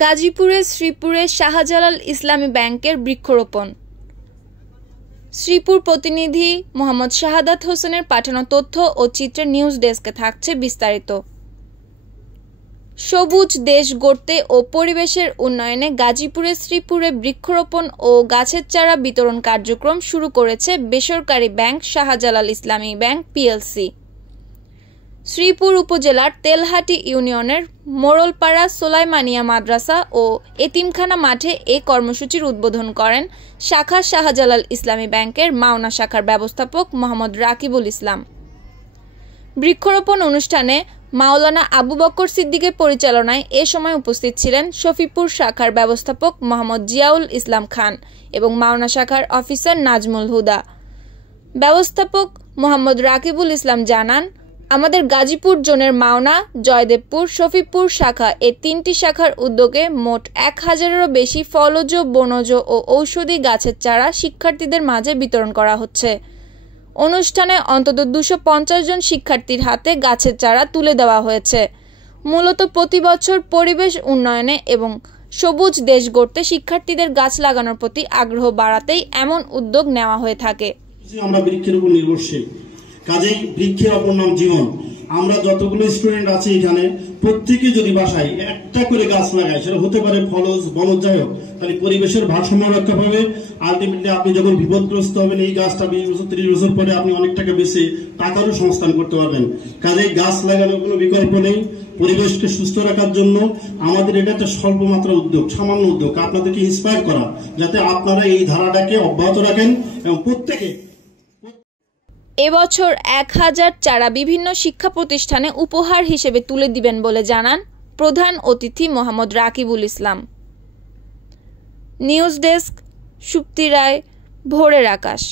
গাজীপুরে শ্রীপুরে শাহজালাল ইসলামী ব্যাংকের বৃক্ষরোপণ। শ্রীপুর প্রতিনিধি মোহাম্মদ শাহাদাত হোসেনের পাঠানো তথ্য ও চিত্রে নিউজ ডেস্কে থাকছে বিস্তারিত। সবুজ দেশ গড়তে ও পরিবেশের উন্নয়নে গাজীপুরে শ্রীপুরে বৃক্ষরোপণ ও গাছের চারা বিতরণ কার্যক্রম শুরু করেছে বেসরকারি ব্যাংক শাহজালাল ইসলামী ব্যাংক পিএলসি। শ্রীপুর উপজেলার তেলহাটি ইউনিয়নের মোড়লপাড়া সোলাইমানিয়া মাদ্রাসা ও এতিমখানা মাঠে এ কর্মসূচির উদ্বোধন করেন শাখা শাহজালাল ইসলামী ব্যাংকের মাওনা শাখার ব্যবস্থাপক মোহাম্মদ রাকিবুল ইসলাম। বৃক্ষরোপণ অনুষ্ঠানে মাওলানা আবু বকর সিদ্দিকের পরিচালনায় এ সময় উপস্থিত ছিলেন শফিপুর শাখার ব্যবস্থাপক মোহাম্মদ জিয়াউল ইসলাম খান এবং মাওনা শাখার অফিসার নাজমুল হুদা। ব্যবস্থাপক মোহাম্মদ রাকিবুল ইসলাম জানান, আমাদের গাজীপুর জোনের মাওনা, জয়দেবপুর, শফিপুর শাখা এ তিনটি শাখার উদ্যোগে মোট 1000-এরও বেশি ফলজ, বনজ ও ঔষধি গাছের চারা শিক্ষার্থীদের মাঝে বিতরণ করা হচ্ছে। অনুষ্ঠানে অন্তত 250 জন শিক্ষার্থীর হাতে গাছের চারা তুলে দেওয়া হয়েছে। মূলত প্রতি বছর পরিবেশ উন্নয়নে এবং সবুজ দেশ গড়তে শিক্ষার্থীদের গাছ লাগানোর প্রতি আগ্রহ বাড়াতেই এমন উদ্যোগ নেওয়া হয়ে থাকে। আমরা বৃক্ষের উপর নির্ভরশীল, কাজেই বৃক্ষের অপর নাম জীবন। আমরা যতগুলো স্টুডেন্ট আছি এখানে প্রত্যেকে যদি বাসায় একটা করে গাছ লাগায়, সেটা হতে পারে ফলজ, বনজ, যাই হোক, তাহলে পরিবেশের ভারসাম্য রক্ষা পাবে। আলটিমেটলি আপনি যখন বিপদগ্রস্ত হবেন, এই গাছটা 20 বছর 30 বছর পরে আপনি অনেক টাকা বেশি টাকারও সংস্থান করতে পারবেন। কাজেই গাছ লাগানোর কোনো বিকল্প নেই। পরিবেশকে সুস্থ রাখার জন্য আমাদের এটা একটা স্বল্পমাত্রা উদ্যোগ, সামান্য উদ্যোগ, আপনাদেরকে ইন্সপায়ার করা, যাতে আপনারা এই ধারাটাকে অব্যাহত রাখেন এবং প্রত্যেকে এবছর 1000 চারা বিভিন্ন শিক্ষা প্রতিষ্ঠানে উপহার হিসেবে তুলে দিবেন বলে জানান প্রধান অতিথি মোহাম্মদ রাকিবুল ইসলাম। নিউজ ডেস্ক, সুপ্তি রায়, ভোরের আকাশ।